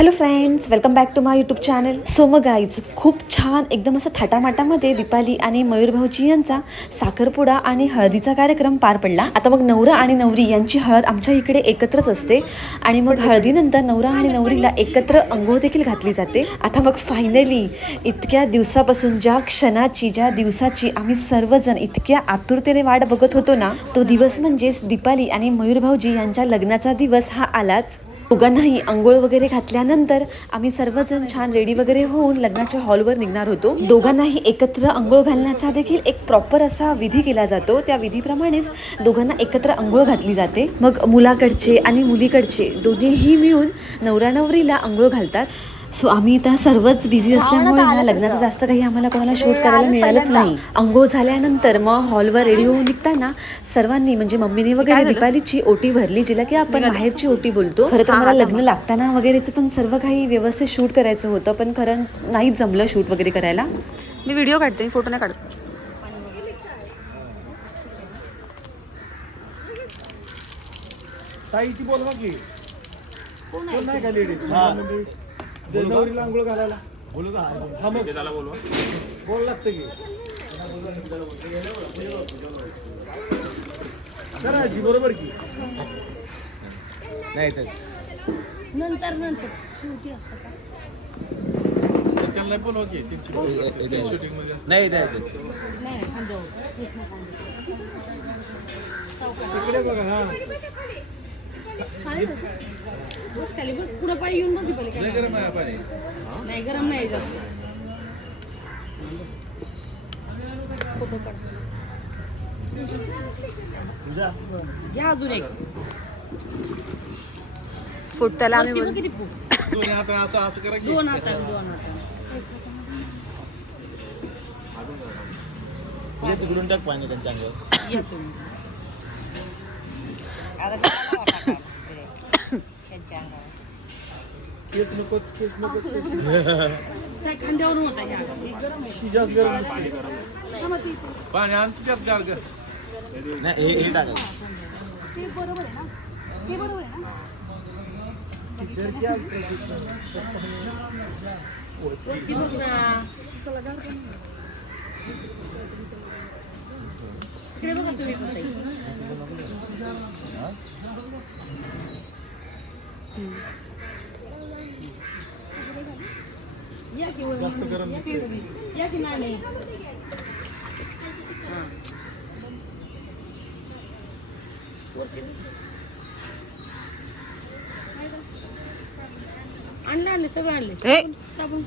Hello friends, welcome back to my YouTube channel. So मग guys, खूप छान एकदम असं थाटामाटामध्ये दीपाली आणि मयूर भाऊजी यांचा साखरपुडा आणि हळदीचा कार्यक्रम पार पडला. आता मग नवरा आणि नवरी यांची हळद आमच्या इकडे एकत्रच असते आणि मग हळदीनंतर नवरा आणि नवरीला एकत्र अंघोळ देखील घातली जाते. आता मग फायनली इतक्या दिवसापासून ज्या क्षणाची, ज्या दिवसाची आम्ही सर्वजण इतक्या आतुरतेने वाट बघत होतो ना, तो दिवस म्हणजेच दीपाली आणि मयूर भाऊजी यांच्या लग्नाचा दिवस हा आलाच. दोघांनाही अंघोळ वगैरे घातल्यानंतर आम्ही सर्वजण छान रेडी वगैरे होऊन लग्नाच्या हॉलवर निघणार होतो. दोघांनाही एकत्र अंघोळ घालण्याचा देखील एक प्रॉपर असा विधी केला जातो. त्या विधीप्रमाणेच दोघांना एकत्र अंघोळ घातली जाते. मग मुलाकडचे आणि मुलीकडचे दोन्हीही मिळून नवरा नवरीला अंघोळ घालतात. सो आम्ही इथं सर्वच बिझी असल्यामुळे ना लग्नाचं जास्त काही आम्हाला कोणाला शूट करायला मिळालंच नाही. अंघोळ झाल्यानंतर मग हॉलवर रेडी होऊन निघताना सर्वांनी म्हणजे मम्मीने वगैरे दीपालीची ओटी भरली, जिला की आपण माहेरची ओटी बोलतो. खरं तर मला लग्न लागताना वगैरेचं पण सर्व काही व्यवस्थित शूट करायचं होतं, पण खरं नाहीच जमलं शूट वगैरे करायला. मी व्हिडिओ काढते, फोटो नाही काढत. ताईची बोलवा की कोण नाही का लेडीज नवरीला आंघोळ घालायला बोलू का? हा मग त्याला बोलवा, बोल लागतं की करायची बरोबर की नाही तर नंतर शेवटी असतं का? त्यांना बोलवा की त्यांची शूटिंग मध्ये नाही नाही खांद्यावर कृष्ण इकडे बघा. हा बस खाली बस, पुढं पाय येऊन बघ दीपाली काय. लय गरम आहे पाणी. नाही गरम नाही जास्त. फोटो काढ. घ्या अजून एक फूट त्याला आम्ही वरती बघ किती फूट. दोन्ही हात असं असं करा की दोन हाताने तिकडून टाक पाणी त्यांच्या अंगावर. या तुम्ही. केस नको, केस नको. काय खांद्यावरून होता ह्या. गरम आहे. ती जास्त गरम नसते. पाणी आण त्यात गार कर. नाही हे टाकायचं. ते बरोबर आहे ना, ते बरोबर आहे ना. वरती बघ ना. इकडे बघा तुम्ही पण ताई. या की वर. जास्त गरम या की नाही. आणले सगळं आणले. साबण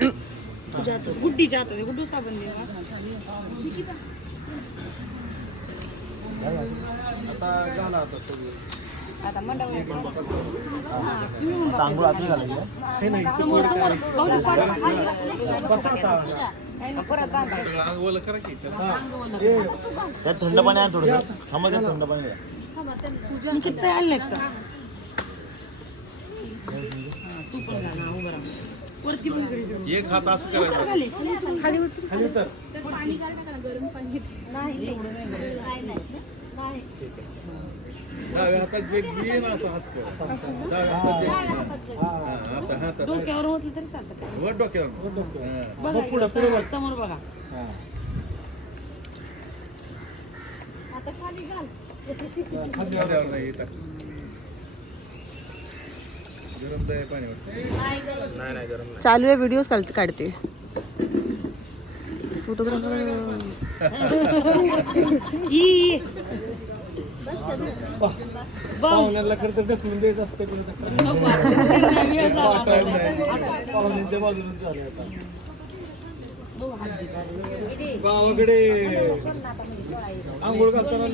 तुझ्या हातात, गुड्डीच्या हातात गुड्डू साबण दे. आता झाला आता सगळं. आता मंडळ तांदूळ आतून घालायचं. हे नाही बसा आता. सगळं अंग ओलं करा की त्याला. त्यात थंड पाणी आहे थोडं. थांबा, त्यात थंड पाणी द्या. किती आणले का? तू पण घाल ना, उभं राहा. वरती पण इकडे एक हात असं करायचं. खाली उतर. खाली उतर. पाणी काढ ना, गरम पाणी. नाही डाव्या हातात जे घेईन असं हात कर. डाव्या हातात जे आता हातात डोक्यावर होतलं तरी चालतं. वर डोक्यावर. हा. बघा इकडं समोर बघा. आता खाली घाल. खांद्यावर नाही टाक. गरम आहे पाणी वाटतं. चालू आहे, व्हिडिओ काढते. फोटोग्राफर पाहुण्याला खरं तर ढकलून द्यायचं असतं. पाहुण्यांच्या बाजून झाले आता. गावाकडे आंघोळ घालताना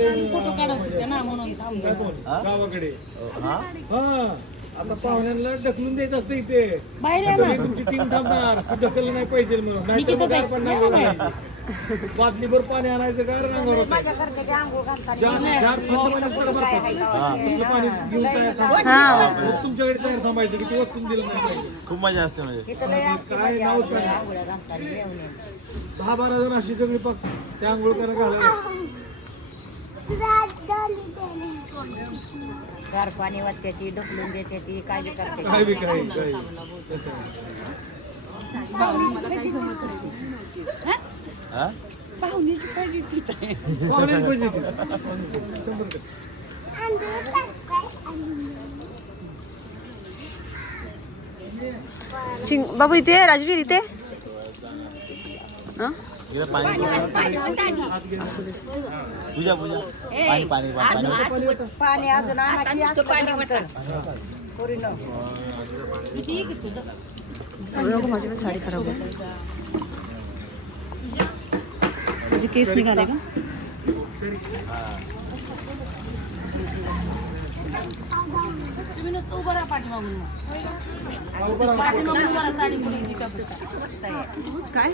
गावाकडे हा आता पाहुण्यांना ढकलून द्यायचं असतं इथे. सगळी तुमची टीम थांबणार. ढकललं नाही पाहिजे म्हणून, नाहीतर मग गार पण बादलीभर पाणी आणायचं गार अंगावर होतं. चार थंड पाणी असतं बरं पाणी घेऊन तयार तुमच्याकडे तयार थांबायचं की ते वस्तून दिलं नाही पाहिजे. खूप मजा असते म्हणजे. काय नावच काय 10-12 जण अशी सगळी बघ त्या आंघोळ करायला घालायला. गार पाणी वाटते ढकलून देते ती काय बी करते काय बी काय पाहुण्याची पाहिजे तीच आहे पाहुण्याची पाहिजे ती. 100%. बाबू इथे राजवीर इथे हं? पाणी अजून नको, माझी पण साडी खराब आहे. तुझे केस निघाले का? तुम्ही नुसतं उभं राहा पाठीमागून पाठीमागून उभं राहा साडी मुली काय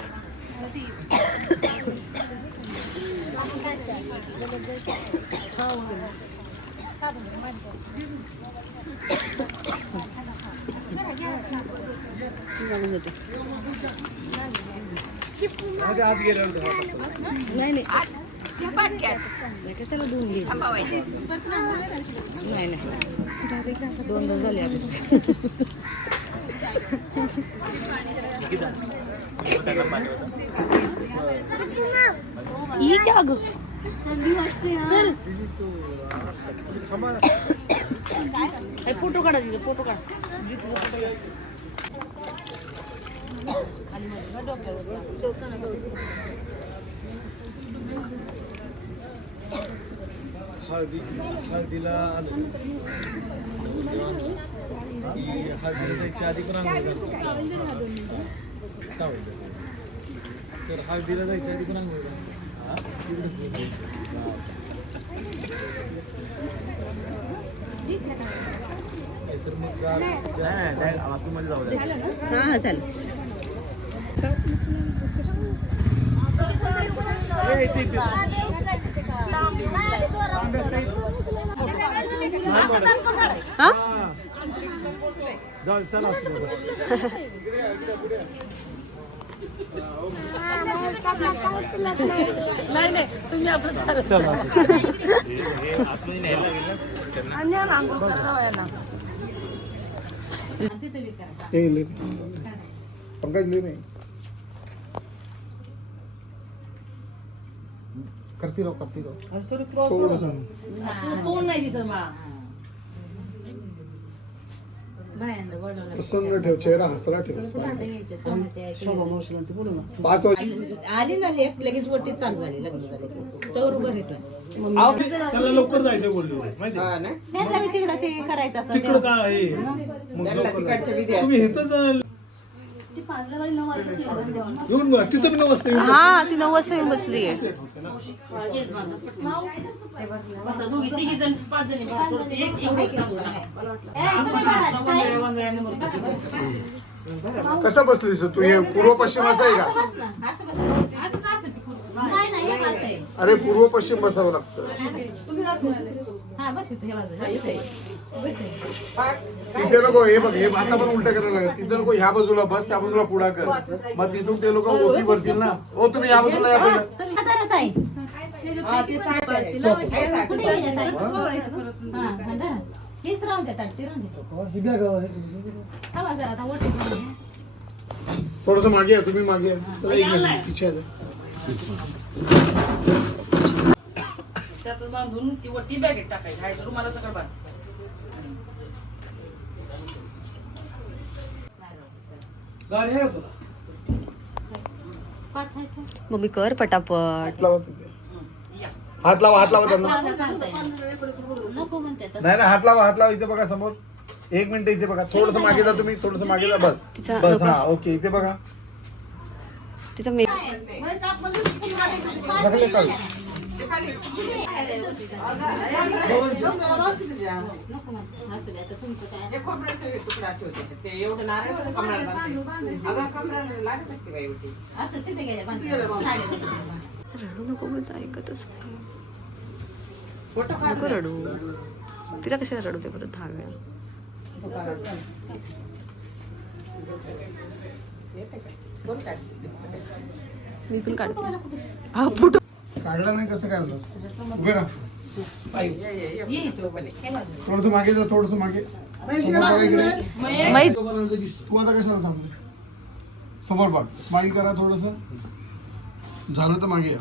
आत गेल्यावर नाही नाही कशाला धुवून घे नाही नाही दोनदा झाले ही क्या ग थंडी वाजते ना. चल फोटो काढा तिथे फोटो काढा हळदीला हळदीला जायच्या आधी पण आंघोळ तर हळदीला जायच्या आधी पण आंघोळ तर मग आतमध्ये जाऊ द्या. हा चालेल जाऊ चला असू दे. नाही नाही तुम्ही आपलं चालत चला पंकज ले नहीं करती रहो थोड़ा सा कोण नाही दिसत मला प्रसन्न ठेव चेहरा हसरा ठेव 5 वर्ष आली ना लगेच वटी चालू झाली लग्न झाले तर बघितलं त्याला लवकर जायचं बोललो माहिती तिकडं ते करायचं असं तिकडं काय आहे मग लवकर तुम्ही इथंच ती पांढऱ्यावाली 9 वाजता येऊन बघ, तिथं 9 वाजता येऊन हा ती 9 वाजता येऊन बसली आहे. कसं बसलीस तू हे पूर्व पश्चिम असं आहे का अरे पूर्व पश्चिम बसावं लागतं तिथे नको हे बघ हे आता पण उलट करायला लागत तिथे नको ह्या बाजूला बस त्या बाजूला पुढा कर मग तिथून ते लोक ओटी भरतील ना हो तुम्ही या बाजूला या पहिलं थोडस मागे या तुम्ही मागे या. चला, एक मिनिट पिछे या. त्यातून बांधून ती वटी बॅगेत टाकायची आहे रुमाला सगळं बांध गाडी आहे तुला मम्मी कर पटापट. हात लावा तिथे. हात लावा त्यांना नाही हात लावा इथे बघा समोर 1 मिनिट इथे बघा थोडस मागे जा तुम्ही थोडस मागे जा बस तिचा बस नको. हा ओके इथे बघा तिचा मे लागले का? रडू नको बोलता ऐकतच नाही. नको रडू तिला कशाला रडू ते परत धाव्या मी पण काढते हा फोटो काढला नाही कसं काय झालं? उभे राहा. थोडस मागे जा, थोडस मागे. समोर बघा इकडे. तू आता कशाला थांबले? समोर बघ, स्माइल करा थोडस. झालं तर मागे या.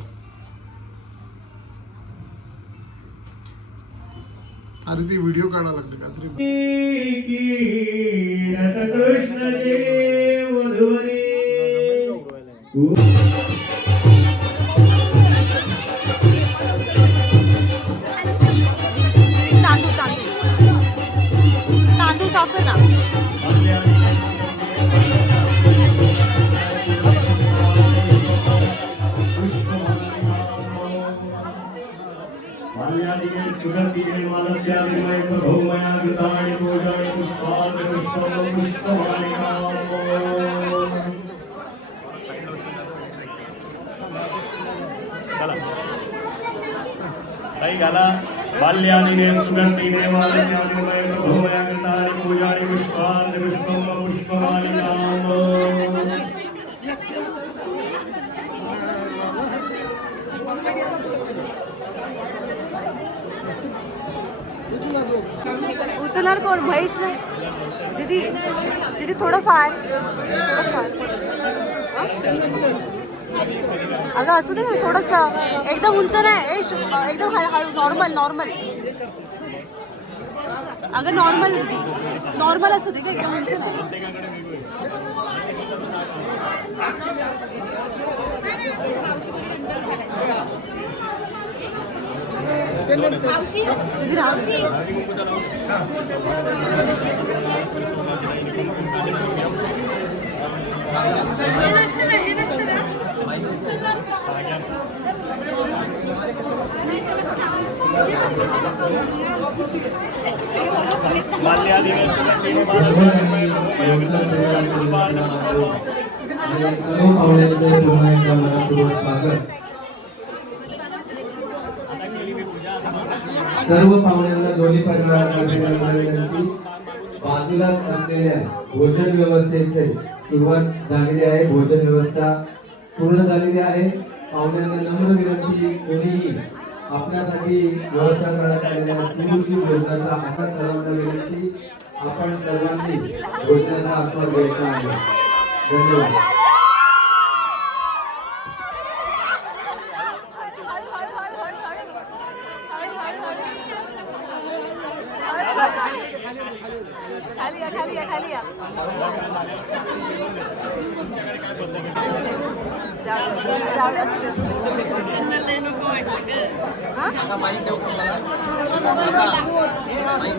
अरे ती व्हिडिओ काढायला लागली काहीतरी. तांदूळ तांदूळ तांदूळ साफ कर ना. बाल्यादिने सुगन्धि देवालयादिमय भूमया कृतानि पूजानि पुष्पाणि पुष्पं पुष्पमालिकाम् उचलणार कोण? महेश ना. दीदी दीदी थोडंफार अगं असू दे ना थोडंसं. एकदम उंच नाही, एकदम हळू नॉर्मल नॉर्मल. अगं नॉर्मल दीदी, नॉर्मल असू दे का, एकदम उंच नाही. दीदी रावशी बाल्यादिने सुगन्धि देवालयादिमय भूमया कृतानि सर्व पाहुण्यांना दोन्ही परिवारांची बाजूलाच असलेल्या भोजन व्यवस्थेची सुरुवात झालेली आहे. भोजन व्यवस्था पूर्ण झालेली आहे. पाहुण्यांना नम्र विनंती, कोणीही आपल्यासाठी व्यवस्था करण्यात आलेल्या सुरुची भोजनाचा आकार सर्वांना विनंती. आपण सर्वांनी भोजनाचा आस्वाद घ्यायचा आहे. धन्यवाद. खाली या जाऊ दे, असू दे, असू दे.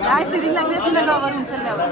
काय सिरिंग लागली असेल ना गावावर उचलल्यावर.